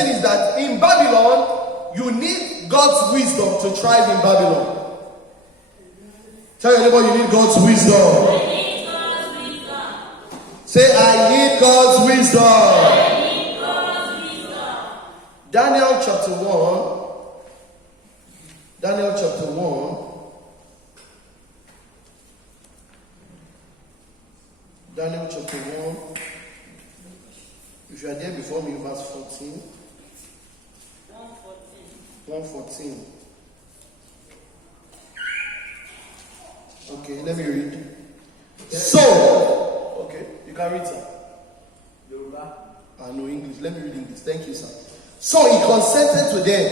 thing is that in Babylon, you need God's wisdom to thrive in Babylon. Tell your neighbor, you need God's wisdom. I need God's wisdom. Say, I need God's wisdom. I need God's wisdom. Daniel chapter 1. Daniel chapter 1. Daniel chapter 1. If you are there before me, verse 14. 114. Okay, let me read. So, okay, you can read, sir. I know English. Let me read English. Thank you, sir. So he consented to them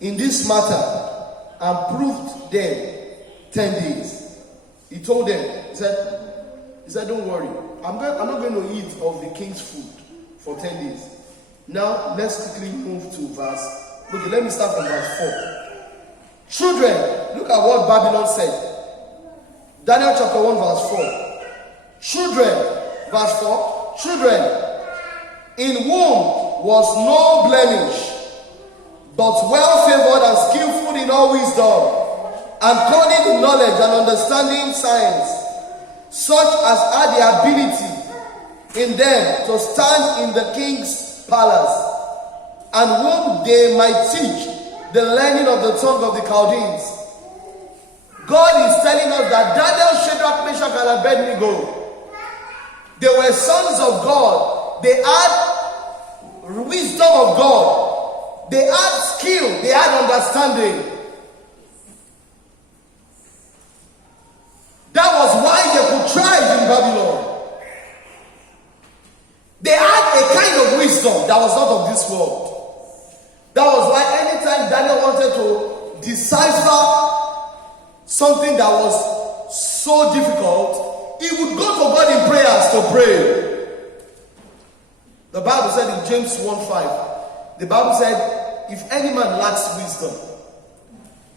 in this matter and proved them 10 days. He told them, he said, don't worry. I'm not going to eat of the king's food for 10 days. Now, let's quickly move to verse. Okay, let me start from verse 4. Children, look at what Babylon said. Daniel chapter 1, verse 4. Children, verse 4. Children, in whom was no blemish, but well favored and skillful in all wisdom, and cunning in knowledge and understanding science, such as had the ability in them to stand in the king's palace, and whom they might teach the learning of the tongue of the Chaldeans. God is telling us that Daniel, Shadrach, Meshach, and Abednego, they were sons of God. They had wisdom of God. They had skill. They had understanding. That was why they could thrive in Babylon. They had a kind of wisdom that was not of this world. That was why anytime Daniel wanted to decipher something that was so difficult, he would go to God in prayers to pray. The Bible said in James 1:5, the Bible said, if any man lacks wisdom,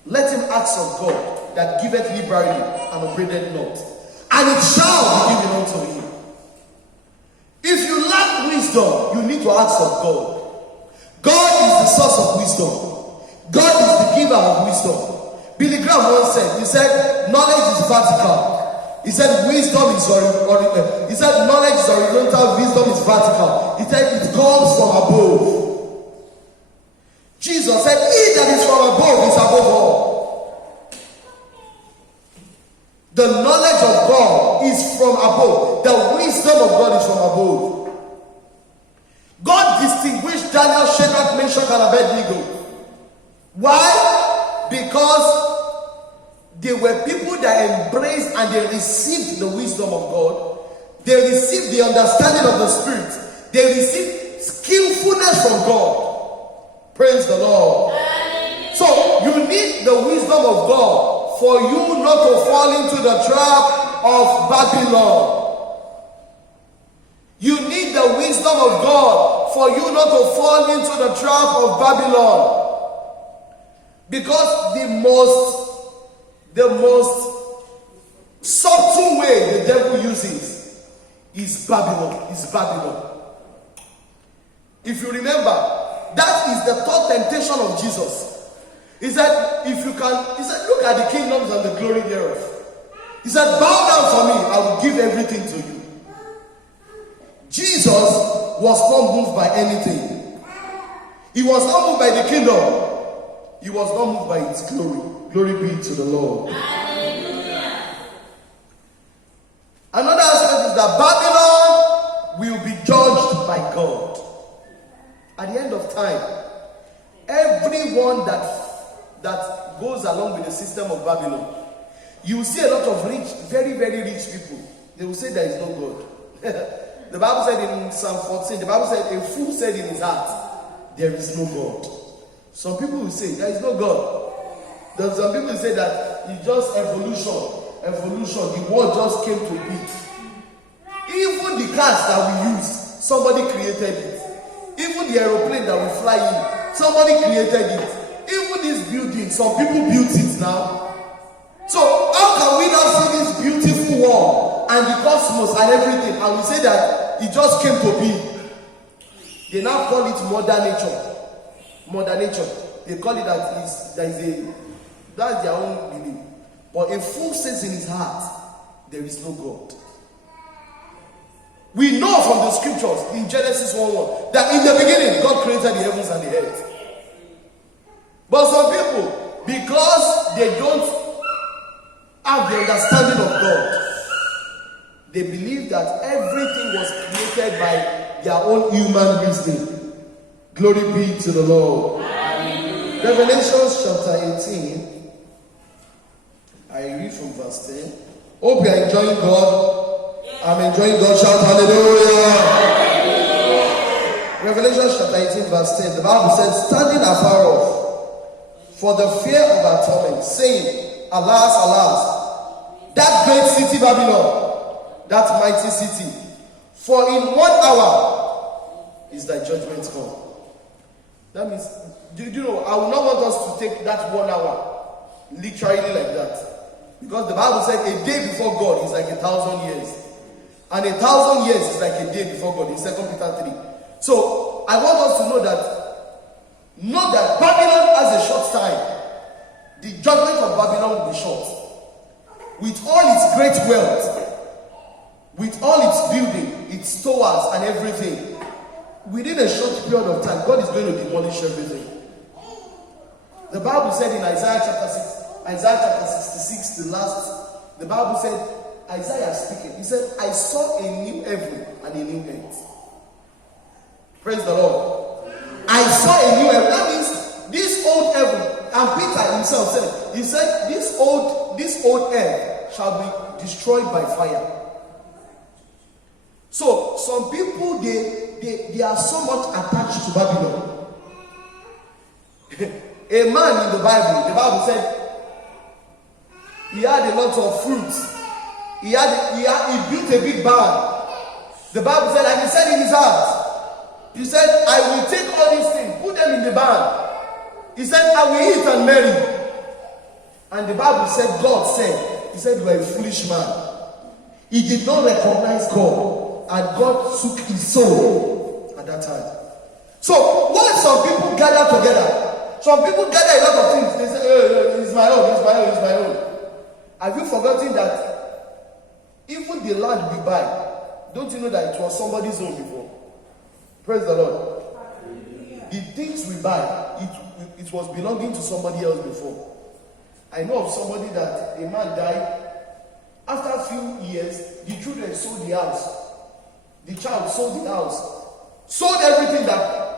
let him ask of God that giveth liberally and upbraideth not, and it shall be given unto him. If you lack wisdom, you need to ask of God. God is the source of wisdom. God is the giver of wisdom. Billy Graham once said, he said, knowledge is vertical. He said, wisdom is horizontal. He said, knowledge is horizontal, wisdom is vertical. He said, it comes from above. Jesus said, he that is from above is above all. The knowledge of God is from above. The wisdom of God is from above. God distinguished Daniel, Shadrach, Meshach, and Abednego. Why? Because they were people that embraced and they received the wisdom of God. They received the understanding of the Spirit. They received skillfulness from God. Praise the Lord. So you need the wisdom of God for you not to fall into the trap of Babylon. You need the wisdom of God for you not to fall into the trap of Babylon. Because the most subtle way the devil uses is Babylon. If you remember, that is the third temptation of Jesus. He said, look at the kingdoms and the glory thereof. He said, bow down for me, I will give everything to you. Jesus was not moved by anything. He was not moved by the kingdom. He was not moved by its glory. Glory be to the Lord. Hallelujah. Another aspect is that Babylon will be judged by God. At the end of time, everyone that goes along with the system of Babylon, you will see a lot of rich, very, very rich people. They will say there is no God. The Bible said in Psalm 14, the Bible said, a fool said in his heart, there is no God. Some people will say, there is no God. Then some people will say that it's just evolution. The world just came to be. Even the cars that we use, somebody created it. Even the aeroplane that we fly in, somebody created it. Even this building, some people built it now. So how can we now see this beautiful world and the cosmos and everything, and we say that it just came to be? They now call it mother nature. Mother nature. They call it that's their own belief. But a fool says in his heart, there is no God. We know from the scriptures in Genesis 1:1 that in the beginning God created the heavens and the earth. But some people, because they don't have the understanding of God, they believe that everything was created by their own human reasoning. Glory be to the Lord. Revelation chapter 18. I read from verse 10. Hope you are enjoying God. I'm enjoying God. Shout hallelujah. Revelation chapter 18 verse 10. The Bible says, standing afar off for the fear of our torment, saying, alas, alas, that great city Babylon, that mighty city, for in 1 hour is thy judgment come. That means, do you know, I would not want us to take that 1 hour literally like that. Because the Bible said a day before God is like 1,000 years. And 1,000 years is like a day before God in 2 Peter 3. So, I want us to know that Babylon has a short time. The judgment of Babylon will be short. With all its great wealth, with all its building, its towers and everything, within a short period of time, God is going to demolish everything. The Bible said in Isaiah chapter 66, the Bible said, Isaiah speaking, he said, I saw a new heaven and a new earth. Praise the Lord. I saw a new heaven. That means this old heaven, and Peter himself said, he said, this old earth shall be destroyed by fire. So some people they are so much attached to Babylon. A man in the Bible said he had a lot of fruits. He built a big barn. The Bible said, and he said in his heart, he said, I will take all these things, put them in the barn. He said, I will eat and marry. And the Bible said, God said, he said, you are a foolish man. He did not recognize God, and God took his soul at that time. So, when some people gather together, some people gather a lot of things. They say, hey, it's my own, it's my own, it's my own. Have you forgotten that even the land we buy, don't you know that it was somebody's own before? Praise the Lord. The things we buy, it was belonging to somebody else before. I know of somebody that a man died. After a few years, the children sold the house. The child sold the house. Sold everything that